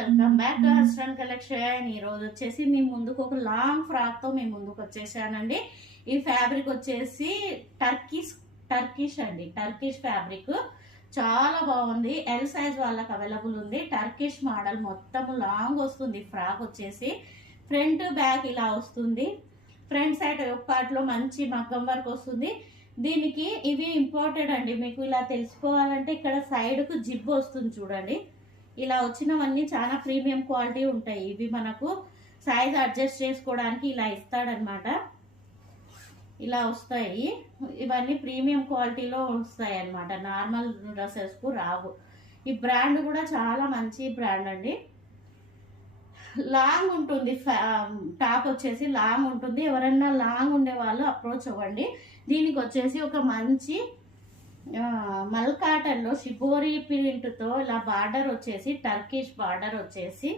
Welcome back to Houston collection. ఈ రోజు వచ్చేసి మీ ముందుకు ఒక లాంగ్ ఫ్రాక్ తో మీ ముందుకు వచ్చేసానండి. ఈ ఫ్యాబ్రిక్ వచ్చేసి టర్కిష్ అండి, టర్కిష్ ఫ్యాబ్రిక్ చాలా బాగుంది. ఎల్ సైజ్ వాళ్ళకి అవైలబుల్ ఉంది. టర్కిష్ మోడల్ మొత్తం లాంగ్ వస్తుంది. ఫ్రాక్ వచ్చేసి ఫ్రంట్ బ్యాక్ ఇలా వస్తుంది. ఫ్రంట్ సైడ్ ఒక పార్ట్ లో మంచి మగ్గం వర్క్ వస్తుంది. దీనికి ఇవి ఇంపార్టెంట్ అండి. మీకు ఇలా తెలుసుకోవాలంటే ఇక్కడ సైడ్ కు జిబ్ వస్తుంది చూడండి. ఇలా వచ్చినవన్నీ చాలా ప్రీమియం క్వాలిటీ ఉంటాయి. ఇవి మనకు సైజ్ అడ్జస్ట్ చేసుకోవడానికి ఇలా ఇస్తాడనమాట. ఇలా వస్తాయి. ఇవన్నీ ప్రీమియం క్వాలిటీలో వస్తాయి అన్నమాట. నార్మల్ డ్రెస్సెస్ కు రావు. ఈ బ్రాండ్ కూడా చాలా మంచి బ్రాండ్ అండి. లాంగ్ ఉంటుంది. టాప్ వచ్చేసి లాంగ్ ఉంటుంది. ఎవరైనా లాంగ్ ఉండే వాళ్ళు అప్రోచ్ అవ్వండి. దీనికి వచ్చేసి ఒక మంచి మల్ కాటన్ లో షిబోరి ప్రింట్ తో ఇలా బార్డర్ వచ్చేసి టర్కిష్ బార్డర్ వచ్చేసి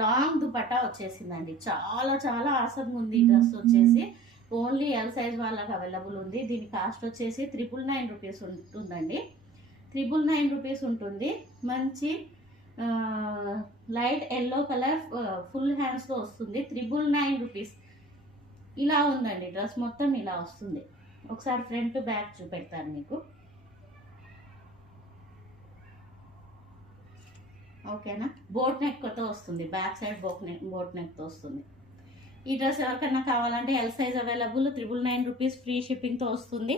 లాంగ్ దుపట్టా వచ్చేసిందండి. చాలా చాలా ఆసంగా ఉంది. ఈ డ్రెస్ వచ్చేసి ఓన్లీ ఎల్ సైజ్ వాళ్ళకి అవైలబుల్ ఉంది. దీని కాస్ట్ వచ్చేసి 999 రూపీస్ ఉంటుందండి. 999 రూపీస్ ఉంటుంది. మంచి light yellow colour full hands తో వస్తుంది. 999 రూపీస్. ఇలా ఉందండి డ్రెస్ మొత్తం ఇలా వస్తుంది. ఒకసారి ఫ్రంట్ బ్యాక్ చూపెడతాను మీకు. ఓకేనా? బోట్ నెక్ తో వస్తుంది. బ్యాక్ సైడ్ బోట్ నెక్ తో వస్తుంది. ఈ డ్రెస్ ఎవరికైనా కావాలంటే L size available. 999 rupees free shipping తో వస్తుంది.